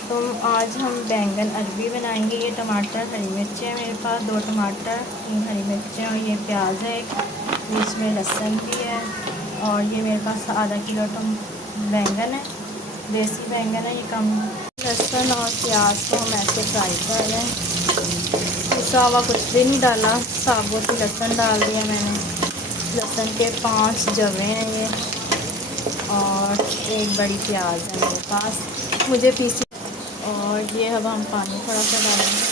वालेकुम। आज हम बैंगन अरबी बनाएंगे। ये टमाटर हरी मिर्चें हैं मेरे पास, 2 टमाटर, 3 हरी मिर्चें और ये प्याज है एक, बीच में लहसुन भी है। और ये मेरे पास आधा किलो बैंगन है, देसी बैंगन है ये कम। लहसुन और प्याज को हम ऐसे फ्राई कर रहे हैं। पिसा हुआ कुछ भी नहीं डाला, साबुत ही लहसुन डाल दिया मैंने। लहसुन के 5 जवे हैं ये, और एक बड़ी प्याज है मेरे पास, मुझे पीसी। और ये अब हम पानी थोड़ा सा डालेंगे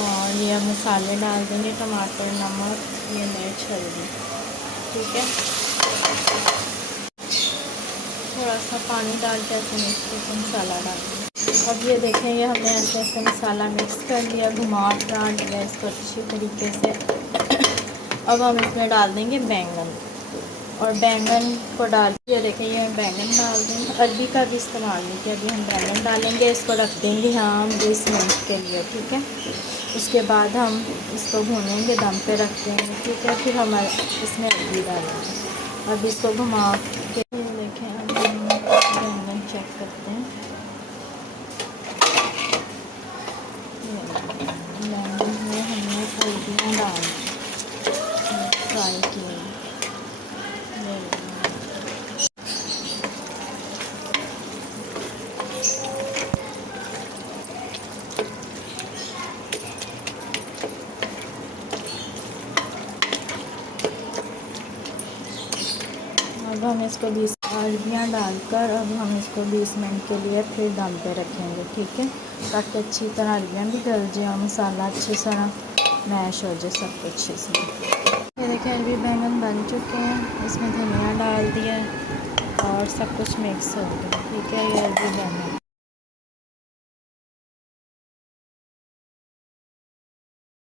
और ये अब मसाले डाल देंगे, टमाटर, नमक, ये मिर्च, हल्दी। ठीक है, थोड़ा सा पानी डाल के ऐसे मिक्स करके मसाला डाल देंगे। अब ये देखें, ये हमने ऐसे ऐसे मसाला मिक्स कर लिया, घुमा फिरा लिया इसको अच्छी तरीके से। अब हम इसमें डाल देंगे बैंगन, और बैंगन को डाल के देखें, ये बैंगन डाल देंगे। अरबी का भी इस्तेमाल नहीं किया, अभी हम बैंगन डालेंगे। इसको रख देंगे हम 20 मिनट के लिए। ठीक है, उसके बाद हम इसको भूनेंगे, दम पे रख देंगे। ठीक है, फिर हम इसमें अरबी डालेंगे। अब इसको घुमा के देखें, अब हम बैंगन चेक करते हैं। बैंगन में हमने हल्दियाँ डाल फ्राई किए। अब हम इसको 20 अरबियाँ डालकर अब हम इसको 20 मिनट के लिए फिर दम पे रखेंगे। ठीक है, ताकि अच्छी तरह अरबियाँ भी गल जाए, मसाला अच्छी तरह मैश हो जाए सब कुछ इसमें। ये देखिए, अरबी बैंगन बन चुके हैं, इसमें धनिया डाल दिया और सब कुछ मिक्स हो गया। ठीक है, ये अरबी बैंगन